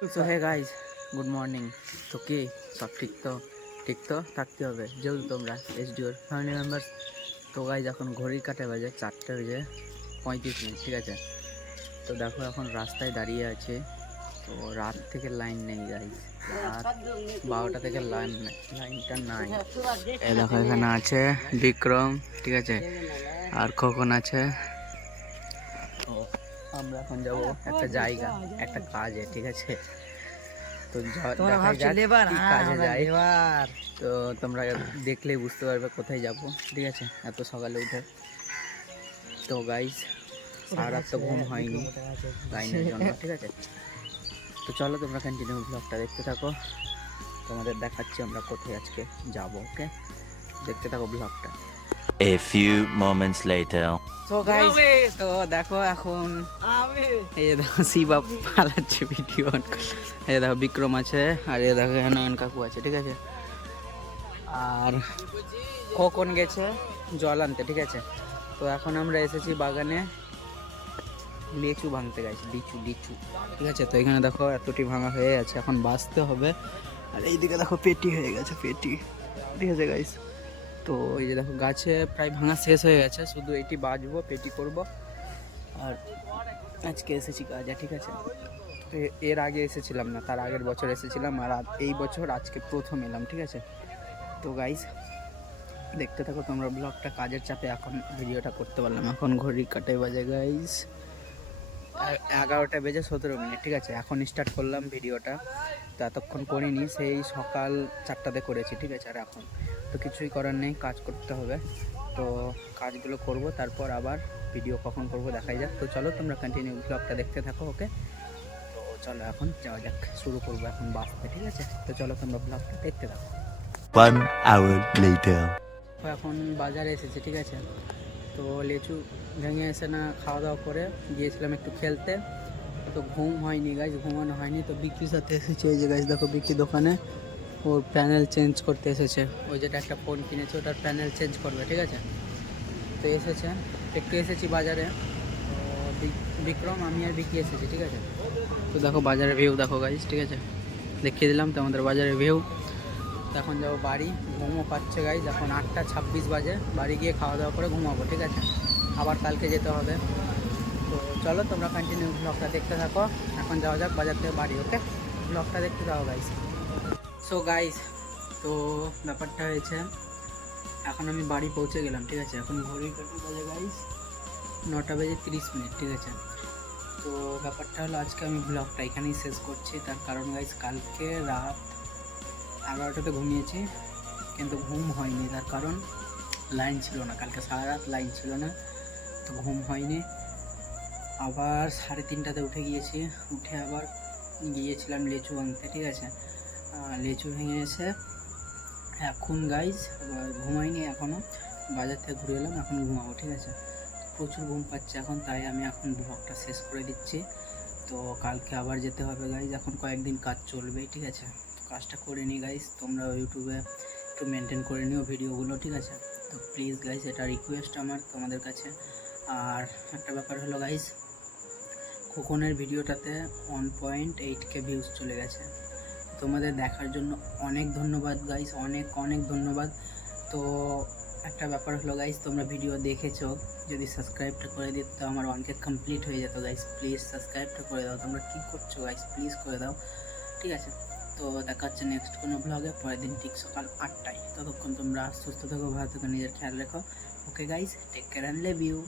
So hey guys, good morning. তো কি সব ঠিক তো থাকতে হবে, যেহেতু তোমরা এসডিওর ফ্যামিলি মেম্বার। তো গাইজ এখন ঘড়ির কাঁটা বাজে 4:35, ঠিক আছে। তো দেখো এখন রাস্তায় দাঁড়িয়ে আছে। তো রাত থেকে লাইন নেই গাইজ, রাত 12টা থেকে লাইনটা নাই। এই দেখো এখানে আছে বিক্রম, ঠিক আছে, আর খোকন আছে। তো আমরা এখন যাবো একটা জায়গা, একটা কাজে, ঠিক আছে। তো দেখা যাক কি কাজে যাই। তো তোমরা দেখলেই বুঝতে পারবে কোথায় যাব, ঠিক আছে, এত সকালে উঠে। তো গাইজ সারা রাত তো ঘুম হয়নি লাইনের জন্য, ঠিক আছে। তো চলো তোমরা কন্টিনিউ ব্লগটা দেখতে থাকো, তোমাদের দেখাচ্ছি আমরা কোথায় আজকে যাব। ওকে, দেখতে থাকো ব্লগটা। A few moments later. তো গাইজ, তো দেখো এখন এই যে দেখো শিবা পালাচ্ছে ভিডিও। এই দেখো বিক্রম আছে, আর এই দেখো নয়ন কাকু আছে, ঠিক আছে। আর খোকন গেছে জল আনতে, ঠিক আছে। তো এখন আমরা এসেছি বাগানে লিচু ভাঙতে গেছি, লিচু, ঠিক আছে। তো এখানে দেখো এতটি ভাঙা হয়ে আছে, এখন বাঁচতে হবে। আর এইদিকে দেখো পেটি হয়ে গেছে, পেটি, ঠিক আছে গাইস। তো এই যে দেখো গাছে প্রায় ভাঙা শেষ হয়ে গেছে, শুধু এটি বাজবো, পেটি করব। আর আজকে এসেছি কাজে, ঠিক আছে। তো এর আগে এসেছিলাম না, তার আগের বছর এসেছিলাম, আর এই বছর আজকে প্রথম এলাম, ঠিক আছে। তো গাইস দেখতে থাকো তোমরা ব্লগটা। কাজের চাপে এখন ভিডিওটা করতে পারলাম। এখন ঘড়ি কাটাই বাজে গাইস 11:17, ঠিক আছে। এখন স্টার্ট করলাম ভিডিওটা, তো এতক্ষণ করিনি, সেই সকাল 4টাতে করেছি, ঠিক আছে। আর এখন তো কিছুই করার নেই, কাজ করতে হবে। তো কাজগুলো করব, তারপর আবার ভিডিও কখন করব দেখাই যাক। তো চলো তোমরা কন্টিনিউ ব্লগটা দেখতে থাকো। ওকে, তো চলো এখন যাওয়া যাক, শুরু করবো এখন বাসতে, ঠিক আছে। তো চলো তোমরা ব্লগটা দেখতে থাকো। 1 hour later. এখন বাজারে এসেছি, ঠিক আছে। তো লিচু ভেঙে এসে না খাওয়া দাওয়া করে গিয়েছিলাম একটু খেলতে। তো ঘুম হয়নি গাইজ, ঘুমানো হয়নি। তো বিক্রির সাথে এসেছে, এই যে গাইজ দেখো বিক্রি দোকানে ওর প্যানেল চেঞ্জ করতে এসেছে। ওই যেটা একটা ফোন কিনেছে ওটার প্যানেল চেঞ্জ করবে, ঠিক আছে। তো এসেছে, একটু এসেছি বাজারে। তো বিক্রম, আমি আর বিক্রি এসেছি, ঠিক আছে। তো দেখো বাজারের ভিউ দেখো গাইজ, ঠিক আছে, দেখিয়ে দিলাম তো আমাদের বাজারের ভিউ। তো এখন যাবো বাড়ি, ঘুমও পাচ্ছে গাইজ, এখন 8:26 বাজে। বাড়ি গিয়ে খাওয়া দাওয়া করে ঘুমাবো, ঠিক আছে। আবার কালকে যেতে হবে। তো চলো তোমরা কন্টিনিউ ব্লগটা দেখতে থাকো। এখন যাওয়া যাক বাজার থেকে বাড়ি। ওকে, ব্লগটা দেখতে থাকো গাইজ। সো গাইজ, তো ব্যাপারটা হয়েছে, এখন আমি বাড়ি পৌঁছে গেলাম, ঠিক আছে। এখন ঘড়ির কাঁটা বাজে গাইজ 9:30, ঠিক আছে। তো ব্যাপারটা হলো আজকে আমি ব্লগটা এখানেই শেষ করছি। তার কারণ গাইজ কালকে রাত 11টাতে ঘুমিয়েছি, কিন্তু ঘুম হয়নি। তার কারণ লাইন ছিল না, কালকে সারা রাত লাইন ছিল না, তো ঘুম হয়নি। আবার 3:30টাতে উঠে গিয়েছি, উঠে আবার গিয়েছিলাম লিচু ভাঙতে, ঠিক আছে। লিচু ভেঙে এসে এখন গাইজ আবার ঘুমাইনি এখনও, বাজার থেকে ঘুরে এলাম, এখন ঘুমাবো, ঠিক আছে। প্রচুর ঘুম পাচ্ছে এখন, তাই আমি এখন ব্লগটা শেষ করে দিচ্ছি। তো কালকে আবার যেতে হবে গাইজ, এখন কয়েকদিন কাজ চলবে, ঠিক আছে। কাজটা করে নিই গাইজ, তোমরা ইউটিউবে একটু মেনটেন করে নিও ভিডিওগুলো, ঠিক আছে। তো প্লিজ গাইজ, এটা রিকোয়েস্ট আমার তোমাদের কাছে। আর একটা ব্যাপার হলো গাইজ, খোকনের ভিডিওটাতে 1.8K ভিউজ চলে গেছে। তোমাদের দেখার জন্য অনেক ধন্যবাদ গাইজ, অনেক অনেক ধন্যবাদ। তো একটা ব্যাপার হলো গাইজ, তোমরা ভিডিও দেখেছো, যদি সাবস্ক্রাইবটা করে দিত তো আমার 1K কমপ্লিট হয়ে যেত গাইজ। প্লিজ সাবস্ক্রাইবটা করে দাও, তোমরা কী করছো গাইজ, প্লিজ করে দাও, ঠিক আছে। তো দেখা হচ্ছে নেক্সট কোনো ব্লগে পরের দিন ঠিক সকাল 8টায়। ততক্ষণ তোমরা সুস্থ থাকো, ভালো থাকো, নিজের খেয়াল রেখো। Okay guys, take care and love you.